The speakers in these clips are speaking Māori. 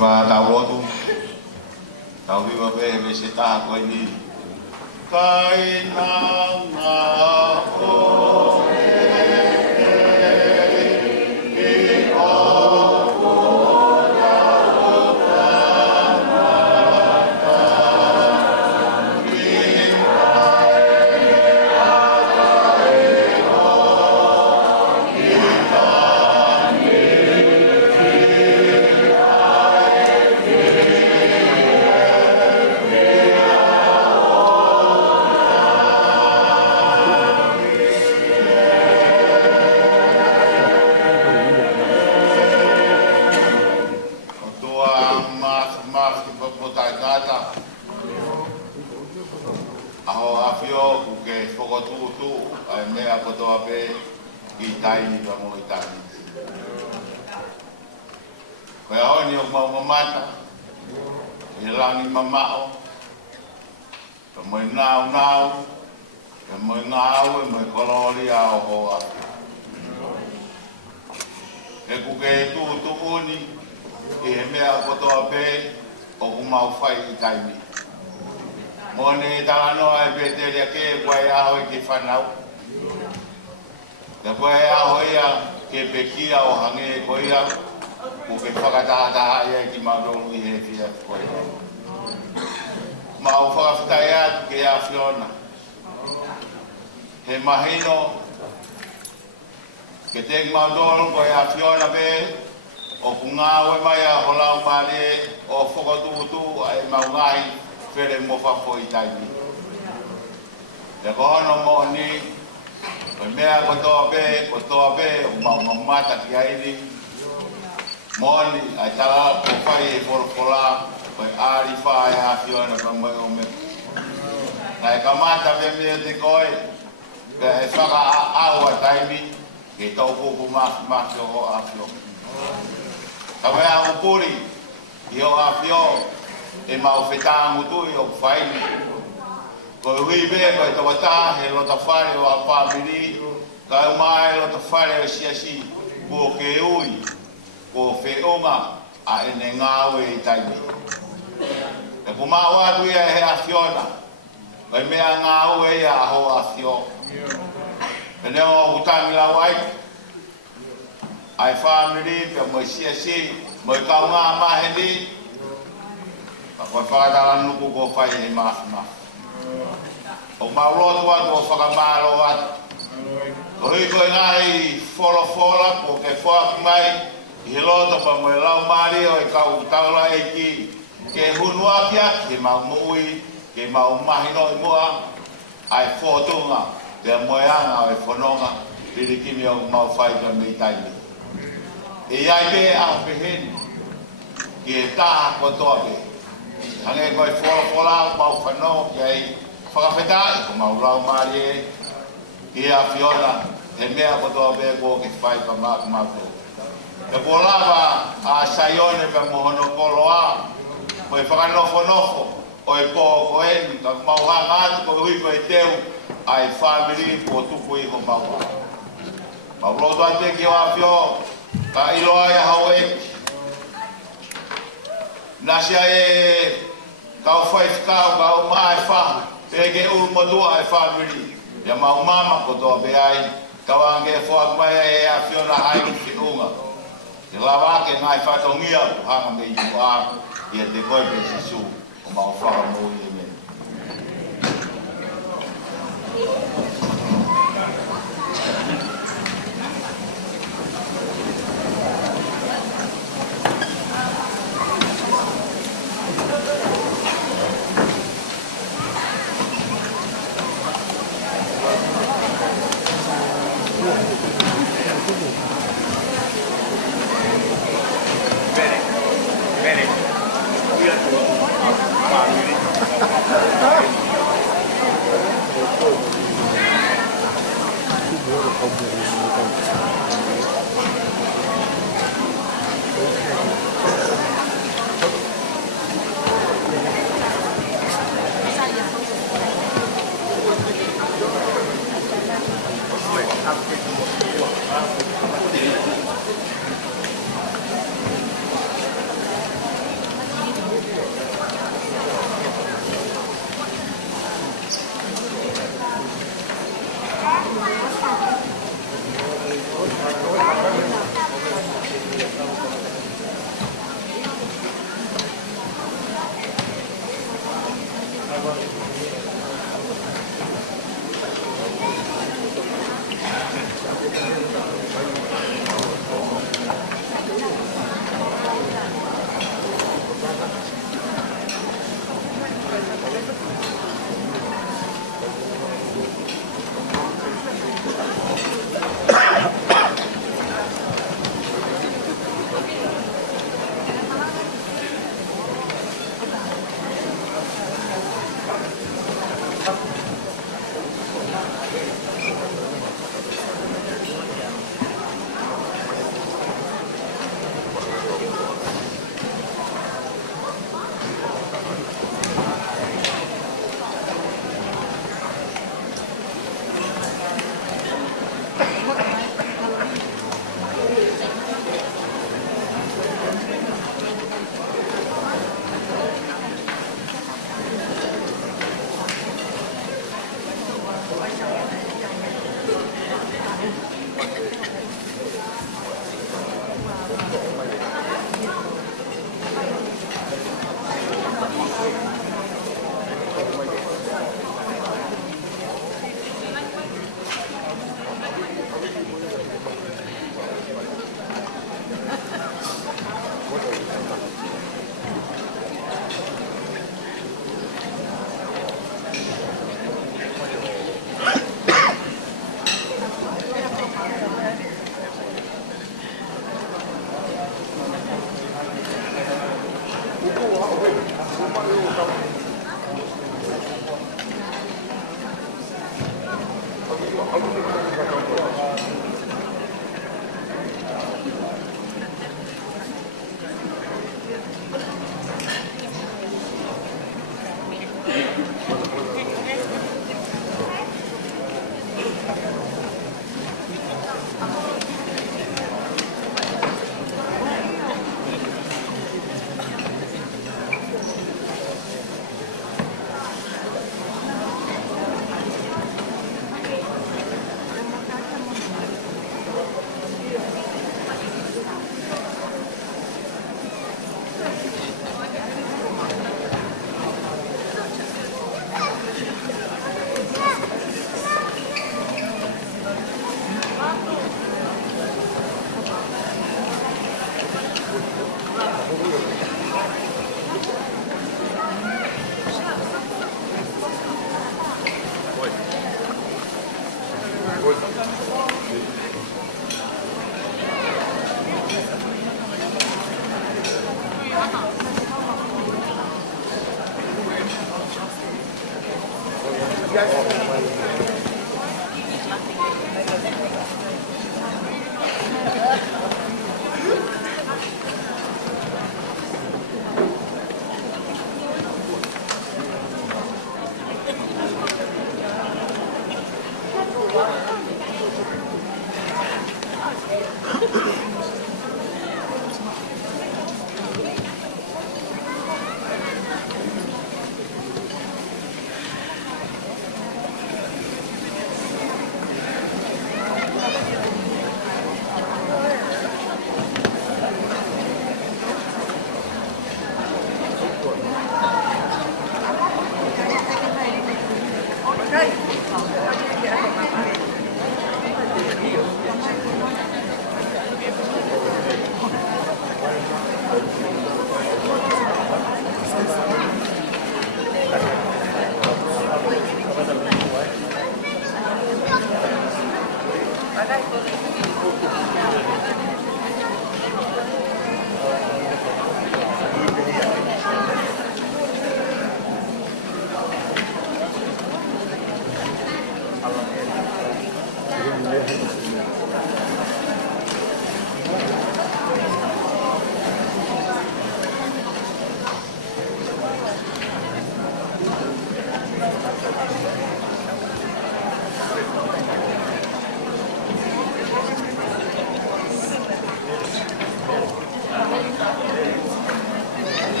Và tàu lúa tu tàu đi vào về sẽ ta coi đi cái nam na ô mata, ilangi mamao, kamoi nau, kamoi ngau, kamoi kolori au hoa. E kuke tu uni, e he mea kotoa pe, o kumau whai I taimi. Mone talanoa e peteria ke koe aho I ke whanau. Ka koe aho ia ke pekia o hange e koe ia, ko ke whakataha ia ki maurou I he whia koe. Ma o whakawhitai atu ke a Fiona. He mahino, ke te maurou koe a Fiona pe, o kungawe mai a holau mare, o whakatutu a e maungai, where mo whako I taimi. Te kohono mo ni, koe mea kotoa pe, o maumamata ki airi, moni, ai tala ko whai e whoropola, koe ari whae a Fiona ka mai o me. Nai ka mata pe mea te koe, pe e whaka aua taimi, ke tau kuku maki o a Fiona. Ka mea upuri, I o a Fiona, e mau whetā mutui o whaini. Ko hui bea koe tawata he lota whare o a pāmiri, ka umai lota whare o siasi, ko ke ui, ko wheonga a ene ngāwe I taimi. E ko mau atu ia he a Fiona, kai mea ngāwe ia a ho a Fiona. E neo o utami lau ai, ai whāmiri, pe mo siasi, mo I kaunga maheni, koe whakatala nuku ko whai he maafima. O maurotu atu o whakamaro atu. Ko hui koe ngai whora ko ke whaaki mai I he loto pa mo e lau maari o e kau taula e ki. Ke hunu apia, ke mau mui, ke mau mahino I mua. ai fotonga te moeanga e fononga pirikimi o mawhai ka meitaini. E ai be a pehen ki e taha kotoa be. Hange koe fola mau whanau ki ai whakawhetai ko maulau maari e ki a Fiona he mea kotoa be ko ki whai ka mak mako. E po lava a Saione pe mohono koloa ko e whakanofo o e po ko e ka mauhanga atu ko hui ko e teu ai family ko tuku i ko maua. Maulau toa te ki o a Fio ka iloa e hau e nasia e kau whai whakau kau maa e whaha peke uru modua e family ya mau mama ko toa be ai kau ange e whaak mai e a Fiona hai ki unga te lawa ke ngai whatongia hanga me i ua i a te koe pe sisu o mau whaka mo i e me.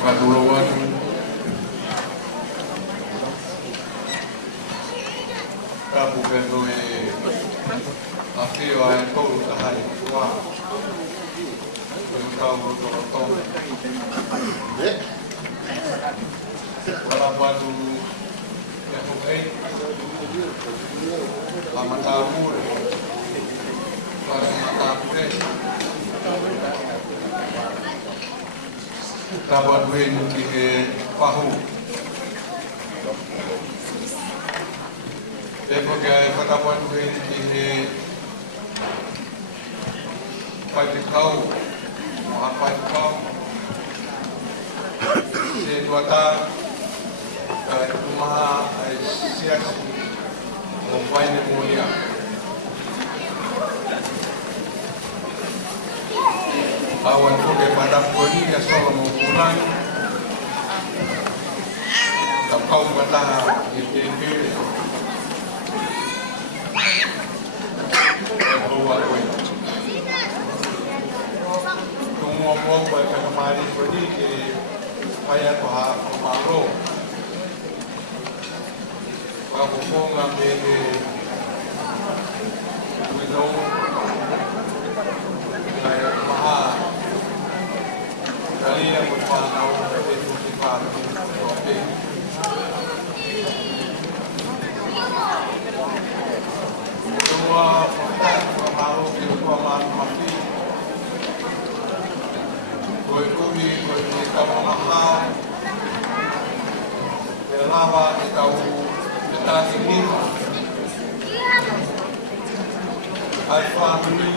Katulungan Kabupaten Afio ay todo tahay wa Kau to wala watu ya kukai amatamu para matamure Tawa duin ki he pahu. Lepo kai katawa duin ki he patikau. Maha patikau. Se tuata kai kumaha ai siasi mempuai nemulia. Awan ko kay padang ko ni ya solo mo kunan. Tapau mata ite pili. Bawa ko. Tumo mo ko kay kamari ko ni ke paya ko ha pamalo. Ako nga bebe willow kaya maha kali yang berpanau dari musibah topi semua pemalu itu pemalu mati koi kamu mahal lava tahu kita ini family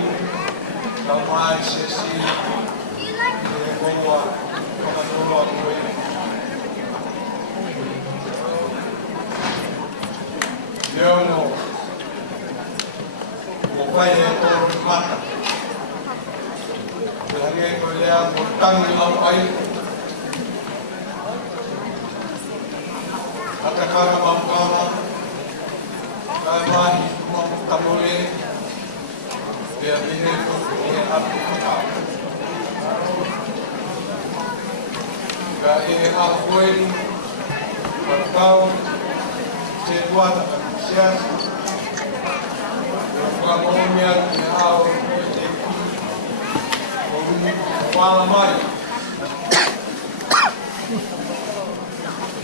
kamai sesi bawa pengatur gue dia mau upaya orang mata lagi kalau hutang yang baik atau kalau bangkama kalau mau tamule dia ini punya hati kita gak ini akuin berkau sebuah sias kamunya tahu malam hari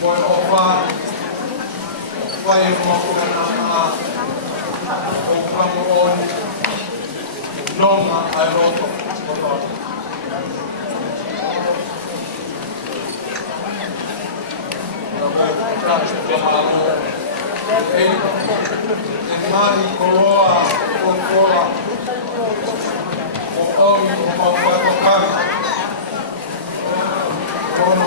boy over why mau anak kamu on long I wrote mai coloa concola o oi o papai con